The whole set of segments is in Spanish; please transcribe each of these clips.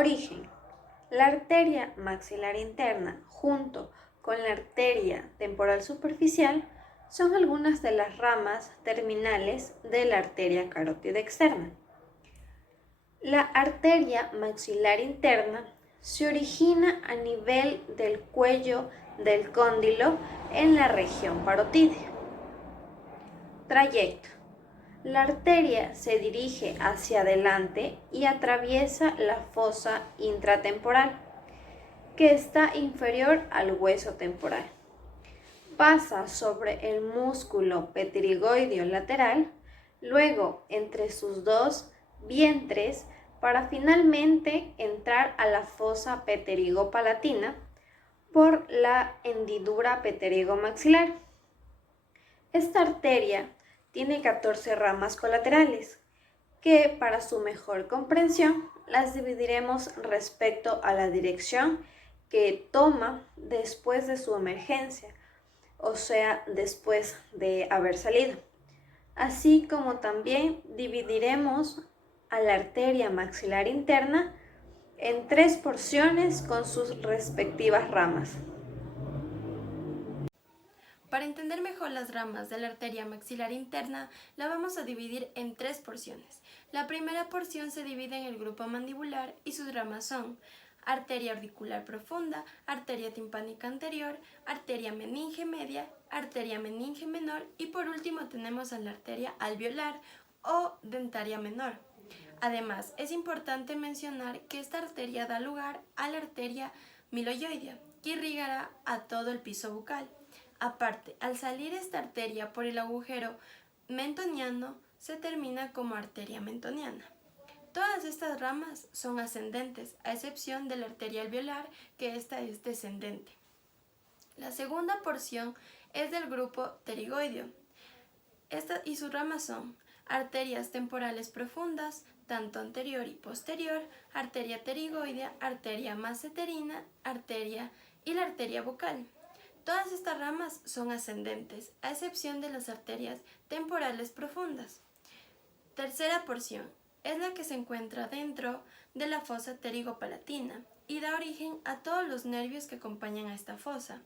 Origen. La arteria maxilar interna junto con la arteria temporal superficial son algunas de las ramas terminales de la arteria carótida externa. La arteria maxilar interna se origina a nivel del cuello del cóndilo en la región parotídea. Trayecto. La arteria se dirige hacia adelante y atraviesa la fosa intratemporal, que está inferior al hueso temporal. Pasa sobre el músculo pterigoideo lateral, luego entre sus dos vientres para finalmente entrar a la fosa pterigopalatina por la hendidura pterigomaxilar. Esta arteria tiene 14 ramas colaterales, que para su mejor comprensión las dividiremos respecto a la dirección que toma después de su emergencia, o sea, después de haber salido. Así como también dividiremos a la arteria maxilar interna en 3 porciones con sus respectivas ramas. Para entender mejor las ramas de la arteria maxilar interna, la vamos a dividir en 3 porciones. La primera porción se divide en el grupo mandibular y sus ramas son arteria auricular profunda, arteria timpánica anterior, arteria meninge media, arteria meninge menor y por último tenemos a la arteria alveolar o dentaria menor. Además, es importante mencionar que esta arteria da lugar a la arteria miloioidea, que irrigará a todo el piso bucal. Aparte, al salir esta arteria por el agujero mentoniano, se termina como arteria mentoniana. Todas estas ramas son ascendentes, a excepción de la arteria alveolar, que esta es descendente. La segunda porción es del grupo pterigoideo. Y sus ramas son arterias temporales profundas, tanto anterior y posterior, arteria pterigoidea, arteria masseterina, y la arteria bucal. Todas estas ramas son ascendentes, a excepción de las arterias temporales profundas. Tercera porción es la que se encuentra dentro de la fosa pterigopalatina y da origen a todos los nervios que acompañan a esta fosa.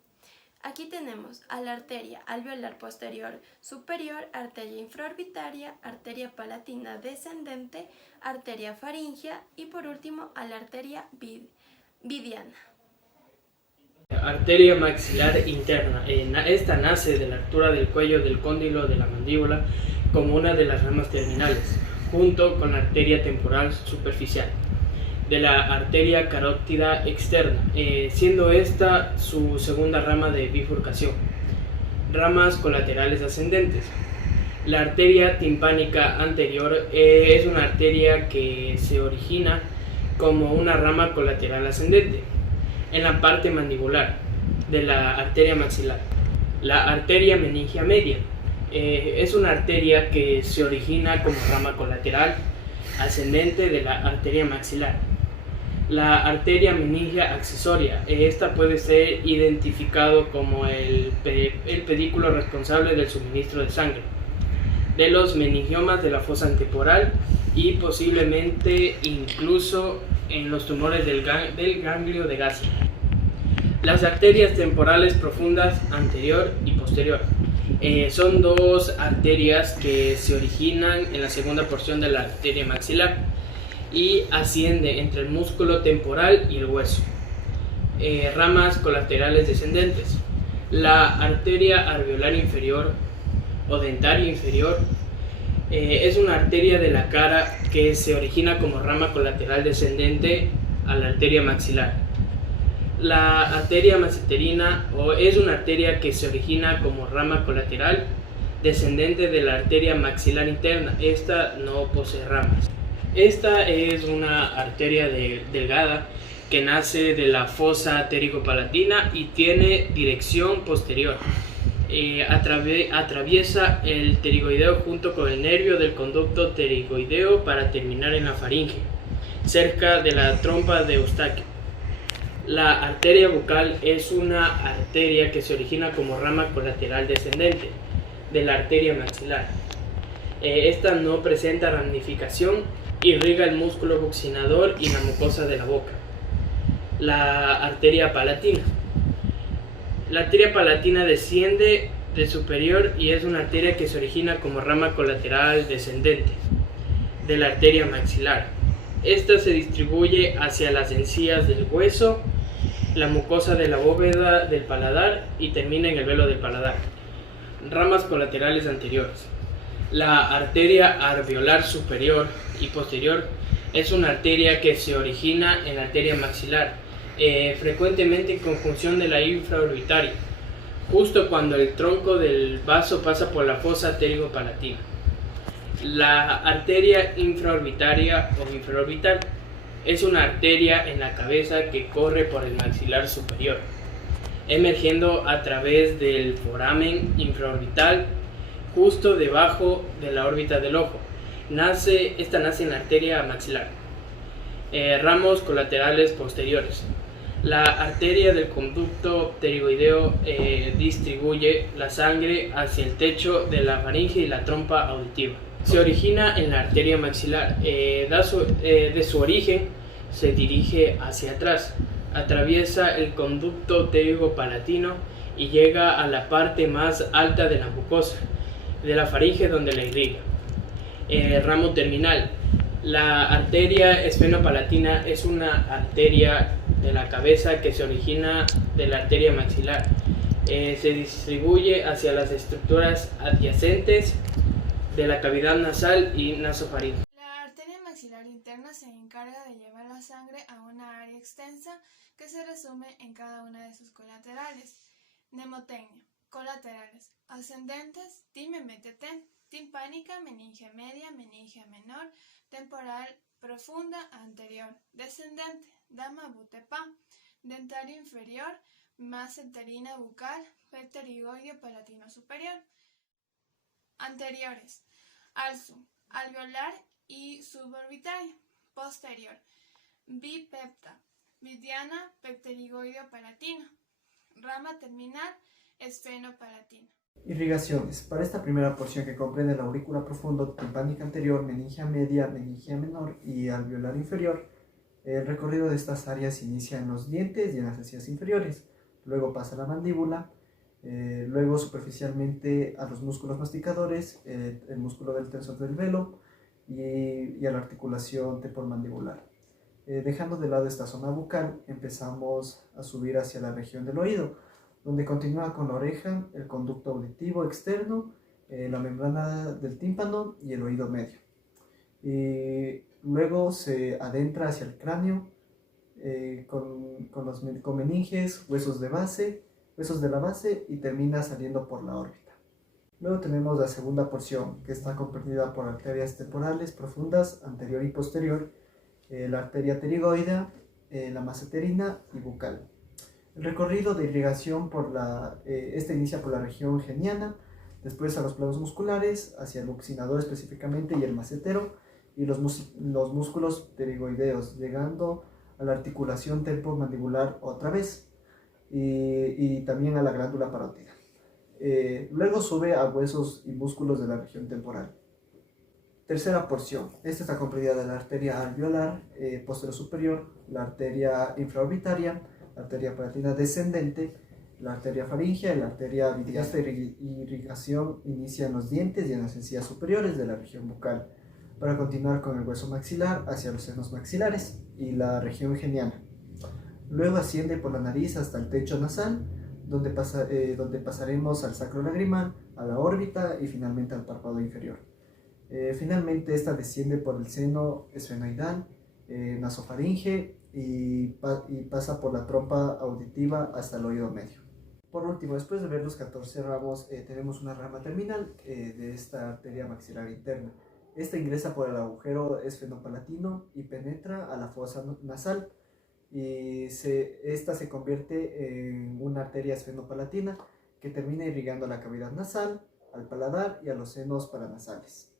Aquí tenemos a la arteria alveolar posterior superior, arteria infraorbitaria, arteria palatina descendente, arteria faríngea y por último a la arteria vidiana. Arteria maxilar interna. Esta nace de la altura del cuello del cóndilo de la mandíbula como una de las ramas terminales, junto con la arteria temporal superficial de la arteria carótida externa, siendo esta su segunda rama de bifurcación. Ramas colaterales ascendentes. La arteria timpánica anterior es una arteria que se origina como una rama colateral ascendente en la parte mandibular de la arteria maxilar. La arteria meningia media es una arteria que se origina como rama colateral ascendente de la arteria maxilar. La arteria meningia accesoria, esta puede ser identificado como el pedículo responsable del suministro de sangre, de los meningiomas de la fosa antemporal y posiblemente incluso en los tumores del ganglio de Gassi. Las arterias temporales profundas anterior y posterior son dos arterias que se originan en la segunda porción de la arteria maxilar y asciende entre el músculo temporal y el hueso. Ramas colaterales descendentes. La arteria alveolar inferior o dentaria inferior es una arteria de la cara que se origina como rama colateral descendente a la arteria maxilar. La arteria masseterina es una arteria que se origina como rama colateral descendente de la arteria maxilar interna. Esta no posee ramas. Esta es una arteria delgada que nace de la fosa pterigopalatina y tiene dirección posterior. Atraviesa el pterigoideo junto con el nervio del conducto pterigoideo para terminar en la faringe, cerca de la trompa de Eustaquio. La arteria bucal es una arteria que se origina como rama colateral descendente de la arteria maxilar. Esta no presenta ramificación irriga el músculo buccinador y la mucosa de la boca. La arteria palatina. La arteria palatina desciende de superior y es una arteria que se origina como rama colateral descendente de la arteria maxilar. Esta se distribuye hacia las encías del hueso, la mucosa de la bóveda del paladar y termina en el velo del paladar. Ramas colaterales anteriores. La arteria alveolar superior y posterior es una arteria que se origina en la arteria maxilar, frecuentemente en conjunción de la infraorbitaria, justo cuando el tronco del vaso pasa por la fosa pterigo-palatina. La arteria infraorbitaria o infraorbital es una arteria en la cabeza que corre por el maxilar superior, emergiendo a través del foramen infraorbital justo debajo de la órbita del ojo. Esta nace en la arteria maxilar. Ramos colaterales posteriores. La arteria del conducto pterigoideo distribuye la sangre hacia el techo de la faringe y la trompa auditiva. Se origina en la arteria maxilar. De su origen se dirige hacia atrás, atraviesa el conducto pterigo-palatino y llega a la parte más alta de la mucosa de la faringe donde la irriga. Ramo terminal. La arteria esfenopalatina es una arteria de la cabeza que se origina de la arteria maxilar. Se distribuye hacia las estructuras adyacentes de la cavidad nasal y nasofaríngea. La arteria maxilar interna se encarga de llevar la sangre a una área extensa que se resume en cada una de sus colaterales. Mnemotecnia. Colaterales. Ascendentes, time-mete-ten, timpánica, meninge media, meninge menor, temporal, profunda, anterior. Descendente, dama-butepa, dentario inferior, maseterina bucal, pterigoideo palatino superior. Anteriores, alsum, alveolar y suborbitaria. Posterior, bipepta, vidiana, pterigoideo palatino. Rama terminal, esfenopalatina. Irrigaciones. Para esta primera porción que comprende la aurícula profundo, timpánica anterior, meningia media, meningia menor y alveolar inferior, el recorrido de estas áreas inicia en los dientes y en las encías inferiores, luego pasa a la mandíbula, luego superficialmente a los músculos masticadores, el músculo del tensor del velo y a la articulación temporomandibular. Dejando de lado esta zona bucal, empezamos a subir hacia la región del oído, donde continúa con la oreja, el conducto auditivo externo, la membrana del tímpano y el oído medio. Y luego se adentra hacia el cráneo con meninges, huesos de la base y termina saliendo por la órbita. Luego tenemos la segunda porción, que está comprendida por arterias temporales profundas, anterior y posterior, la arteria pterigoidea, la maseterina y bucal. El recorrido de irrigación inicia por la región geniana, después a los planos musculares, hacia el buccinador específicamente y el macetero, y los músculos pterigoideos, llegando a la articulación temporomandibular otra vez, y también a la glándula parótida. Luego sube a huesos y músculos de la región temporal. Tercera porción. Esta está comprendida de la arteria alveolar posterior superior, la arteria infraorbitaria, la arteria palatina descendente, la arteria faríngea y la arteria vidiana. Esta irrigación inicia en los dientes y en las encías superiores de la región bucal, para continuar con el hueso maxilar hacia los senos maxilares y la región geniana. Luego asciende por la nariz hasta el techo nasal, donde pasaremos al sacro lagrimal, a la órbita y finalmente al párpado inferior. Finalmente esta desciende por el seno esfenoidal, nasofaringe y pasa por la trompa auditiva hasta el oído medio. Por último, después de ver los 14 ramos, tenemos una rama terminal de esta arteria maxilar interna. Esta ingresa por el agujero esfenopalatino y penetra a la fosa nasal, y esta se convierte en una arteria esfenopalatina que termina irrigando la cavidad nasal, al paladar y a los senos paranasales.